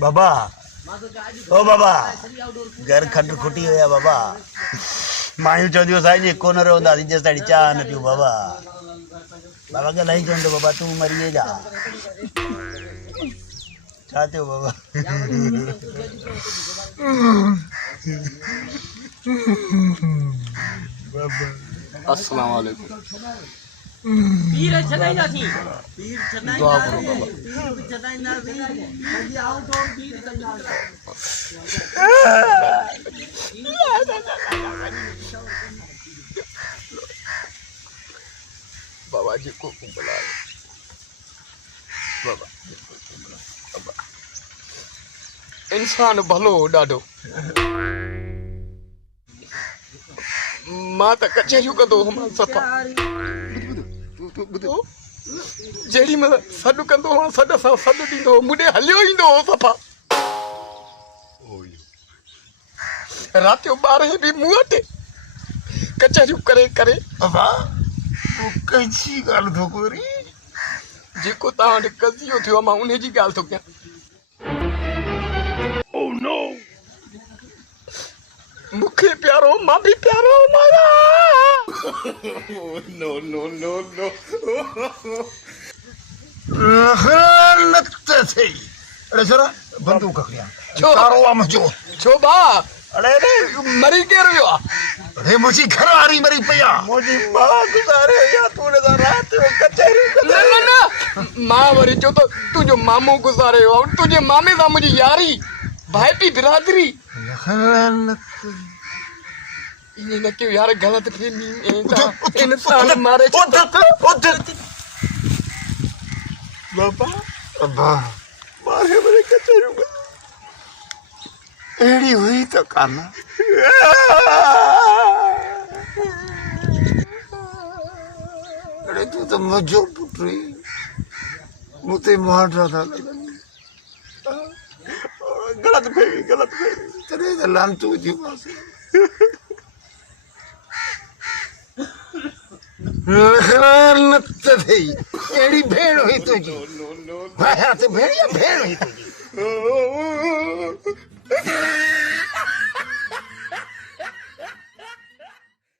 बाबा ओ बाबा घर खंड खुटी होया बाबा मायूं चवंदियूं साईं को न रहंदासीं जेसि ताईं चाह न पियूं बाबा बाबा खे इलाही चवंदो बाबा तूं मरी जा छा थियो बाबा अस्सलाम वालेकुम पीर छदाईंदा थी पीर दुआ छदाईंदा करो बाबा पीर छदाईंदा थी अजी आओ तो पीर कंदा बाबा जी को बुला बाबा बाबा इंसान भलो ॾाढो मां त कचहरियूं कंदो हुअमि सफ़ा जेॾी महिल सॾु कंदो हुअमि सॾ सां सॾु ॾींदो हो मुॾे हलियो ईंदो हो सफ़ा राति जो 12 बि मूं वटि कचहरियूं करे करे बाबा तूं कंहिंजी ॻाल्हि थो करी जेको तव्हां वटि कज़ियो थियो मां उन जी ॻाल्हि थो कयां मूंखे प्यारो मां बि प्यारो मारा नो नो नो नो खयानत थी अरे जरा बंदूक खणिया छो? कारो आहे मुंहिंजो छो भा अरे मरी केरु वियो आहे अरे मुंहिंजी घरवारी मरी पई आहे मुंहिंजी मां गुज़ारे या तूं न राति जो कचहरी न न न मां वरी चयो त तुंहिंजो मामो गुज़ारे वियो आहे तुंहिंजे मामे सां मुंहिंजी यारी भाइटी बिरादरी ईअं न कयो यार ग़लति फहमी इंसान मारे बाबा बाबा मारे मरे कचहरियूं अहिड़ी हुई त कान अरे तूं त मुंहिंजो पुटु हुई मूं ते मुहांडा था लॻनि ग़लति फहमी तॾहिं त लानतू हुजे पासे खयानत थी अहिड़ी भेण हुई तुंहिंजी भेण हुई तुंहिंजी